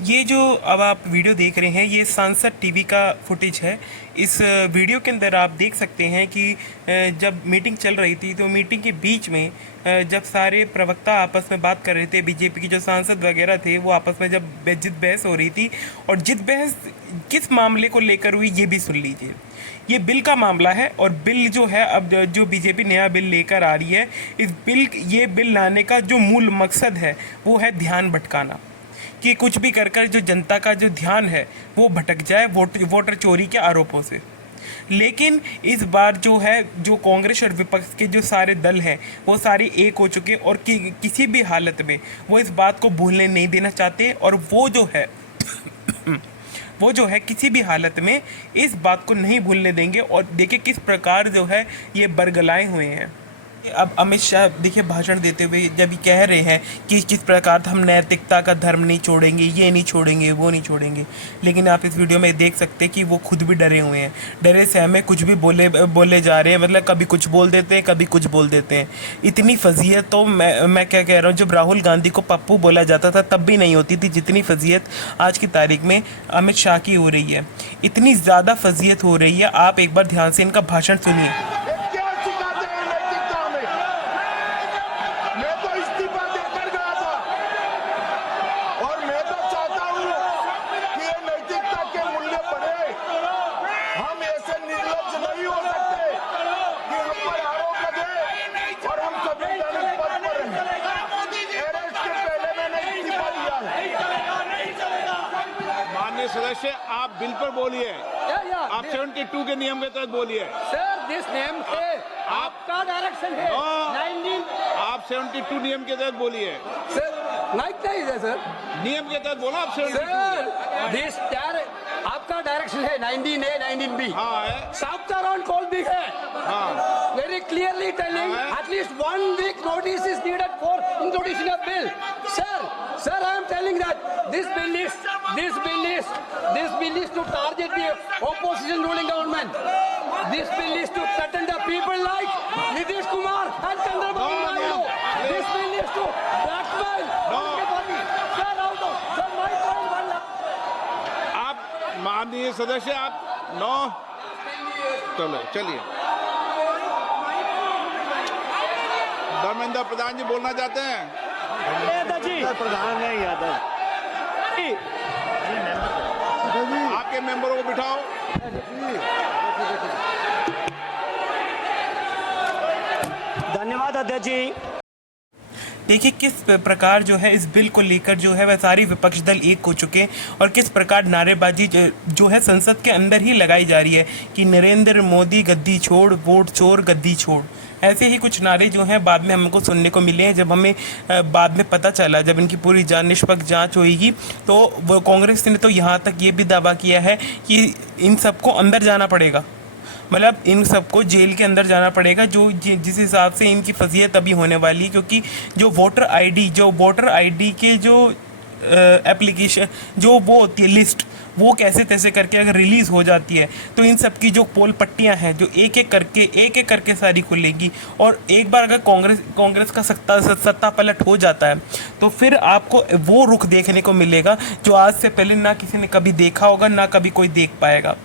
ये जो अब आप वीडियो देख रहे हैं ये सांसद टीवी का फुटेज है। इस वीडियो के अंदर आप देख सकते हैं कि जब मीटिंग चल रही थी तो मीटिंग के बीच में जब सारे प्रवक्ता आपस में बात कर रहे थे, बीजेपी के जो सांसद वगैरह थे वो आपस में जब जिद बहस हो रही थी, और जिद बहस किस मामले को लेकर हुई ये भी सुन लीजिए। ये बिल का मामला है और बिल जो है अब जो बीजेपी नया बिल लेकर आ रही है, ये बिल लाने का जो मूल मकसद है वो है ध्यान भटकाना, कि कुछ भी कर जो जनता का जो ध्यान है वो भटक जाए वोटर चोरी के आरोपों से। लेकिन इस बार जो है जो कांग्रेस और विपक्ष के जो सारे दल हैं वो सारे एक हो चुके और किसी भी हालत में वो इस बात को भूलने नहीं देना चाहते, और वो जो है किसी भी हालत में इस बात को नहीं भूलने देंगे। और देखिए किस प्रकार जो है ये बरगलाए हुए हैं। अब अमित शाह देखिए भाषण देते हुए जब ये कह रहे हैं कि किस प्रकार हम नैतिकता का धर्म नहीं छोड़ेंगे, ये नहीं छोड़ेंगे, वो नहीं छोड़ेंगे, लेकिन आप इस वीडियो में देख सकते हैं कि वो खुद भी डरे हुए हैं, डरे सहमे कुछ भी बोले जा रहे हैं। मतलब कभी कुछ बोल देते हैं, कभी कुछ बोल देते हैं। इतनी फजीयत तो मैं क्या कह रहा हूँ, जब राहुल गांधी को पप्पू बोला जाता था तब भी नहीं होती थी जितनी फजीयत आज की तारीख में अमित शाह की हो रही है। इतनी ज़्यादा फजीयत हो रही है। आप एक बार ध्यान से इनका भाषण सुनिए। सदस्य आप बिल पर बोलिए, आप 72 के नियम के तहत बोलिए। सर दिस नेम है आपका डायरेक्शन है 19 आप 72 नियम के तहत बोलिए। सर लाइक है सर नियम के तहत बोला आप 72। सर दिस आपका डायरेक्शन है 19A 19B। हाँ है, साफ अराउंड कॉल भी है। हाँ very clearly telling at least 1 week notice is needed for introducing a bill. Sir I am telling that this bill is to target the opposition ruling government. This bill is to threaten the people like Nitish Kumar and Chandrababu Naidu. This bill is to blackmail उनके party. Sir out of sir my point one lakh. आप माननीय सदस्य आप 9 चलिए। धर्मेंद्र प्रधान जी बोलना चाहते हैं। प्रधान है यादव, आपके मेंबरों को बिठाओ। धन्यवाद अध्यक्ष जी। देखिए किस प्रकार जो है इस बिल को लेकर जो है वह सारी विपक्ष दल एक हो चुके हैं, और किस प्रकार नारेबाजी जो है संसद के अंदर ही लगाई जा रही है कि नरेंद्र मोदी गद्दी छोड़, वोट चोर गद्दी छोड़। ऐसे ही कुछ नारे जो हैं बाद में हमको सुनने को मिले हैं। जब हमें बाद में पता चला, जब इनकी पूरी निष्पक्ष जांच होगी, तो वो कांग्रेस ने तो यहाँ तक ये भी दावा किया है कि इन सबको अंदर जाना पड़ेगा, मतलब इन सबको जेल के अंदर जाना पड़ेगा, जो जिस हिसाब से इनकी फजीयत अभी होने वाली है। क्योंकि जो वोटर आईडी के जो एप्लीकेशन जो वो होती है लिस्ट, वो कैसे तैसे करके अगर रिलीज़ हो जाती है तो इन सब की जो पोल पट्टियां हैं जो एक एक करके सारी खुलेंगी। और एक बार अगर कांग्रेस का सत्ता पलट हो जाता है तो फिर आपको वो रुख देखने को मिलेगा जो आज से पहले ना किसी ने कभी देखा होगा, ना कभी कोई देख पाएगा।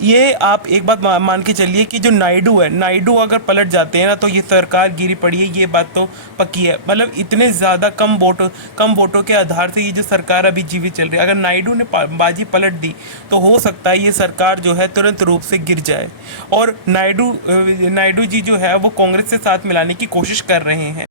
ये आप एक बात मान के चलिए कि जो नायडू अगर पलट जाते हैं ना तो ये सरकार गिरी पड़ी है, ये बात तो पक्की है। मतलब इतने ज़्यादा कम वोटों के आधार से ये जो सरकार अभी जीवित चल रही है, अगर नायडू ने बाजी पलट दी तो हो सकता है ये सरकार जो है तुरंत रूप से गिर जाए। और नायडू जी जो है वो कांग्रेस से साथ मिलाने की कोशिश कर रहे हैं।